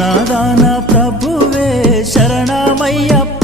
నాదాన ప్రభువే శరణమయ్యప్ప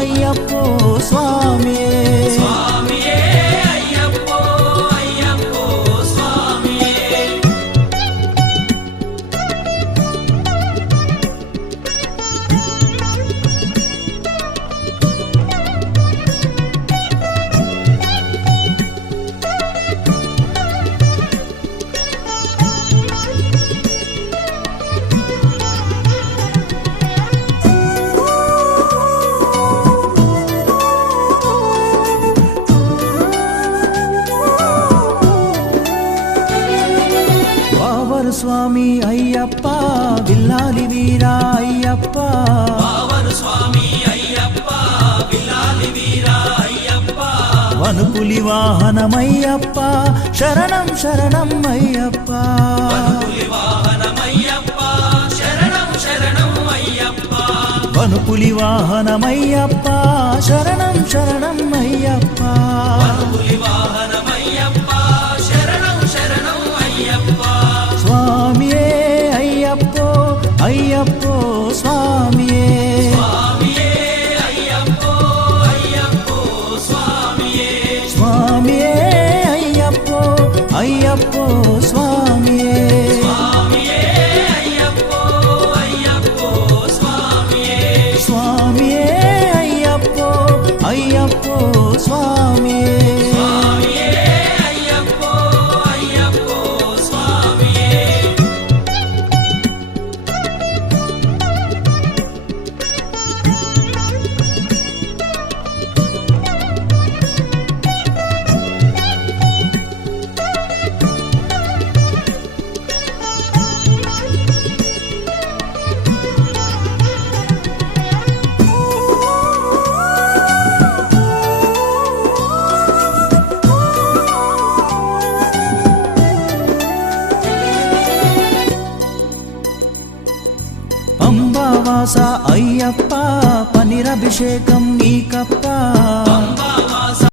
అయ్యప్పో స్వామి పావను స్వామి అయ్యప్ప విల్లాలి వీరా అయ్యప్ప పావను స్వామి అయ్యప్ప విల్లాలి వీరా అయ్యప్ప వనుపులి వాహనమయ్యప్ప శరణం శరణం అయ్యప్ప వనుపులి వాహనమయ్యప్ప శరణం శరణం అయ్యప్ప వనుపులి వాహనమయ్యప్ప శరణం వాస అయ్యప్ప పనిరభిషేకం నీకప్ప